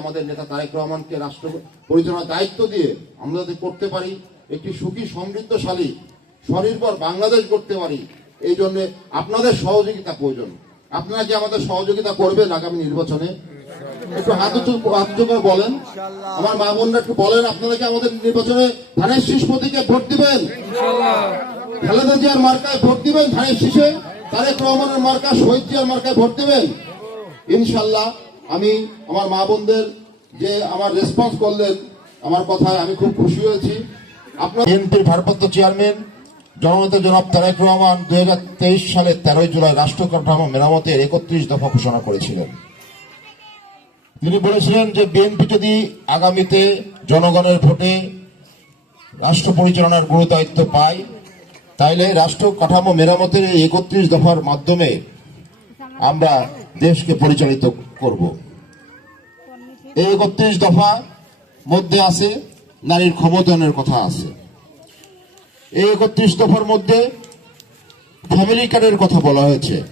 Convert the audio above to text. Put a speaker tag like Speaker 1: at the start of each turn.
Speaker 1: আমাদের নেতা তারেক রহমানকে রাষ্ট্র পরিচালনার দায়িত্ব দিয়ে আমরা যাতে করতে পারি একটি সুখী সমৃদ্ধশালী স্বনির্ভর বাংলাদেশ করতে পারি এই জন্য আপনাদের সহযোগিতা প্রয়োজন। আপনারা কি আমাদের সহযোগিতা করবেন আগামী নির্বাচনে? একটু হাত হাত বলেন। আমার মা বোনরা একটু বলেন আপনারা কি আমাদের নির্বাচনে ধানের শীষ প্রতীকে ভোট দিবেন? খালেদা জিয়ার মার্কায় ভোট দিবেন ধানের শীষে তারেক রহমানের মার্কা শহীদ জিয়ার মার্কায় ভোট দিবেন? ইনশাল্লাহ আমি আমার মা বোনদের যে আমার রেসপন্স করলেন, আমার কথায় আমি খুব খুশি হয়েছি। আপনার বিএনপির ভারপ্রাপ্ত চেয়ারম্যান জননেতা জনাব তারেক রহমান দুই হাজার তেইশ তেরোই জুলাই রাষ্ট্র কাঠামো মেরামতের একত্রিশ দফা ঘোষণা করেছিলেন। তিনি বলেছিলেন যে বিএনপি যদি আগামীতে জনগণের ভোটে রাষ্ট্র পরিচালনার গুরু দায়িত্ব পায়, তাইলে রাষ্ট্র কাঠামো মেরামতের এই একত্রিশ দফার মাধ্যমে আমরা দেশকে পরিচালিত করব। এই একত্রিশ দফা মধ্যে আছে, নারীর ক্ষমতায়নের কথা আছে। এই একত্রিশ দফার মধ্যে ফ্যামিলি কার্ডের কথা বলা হয়েছে।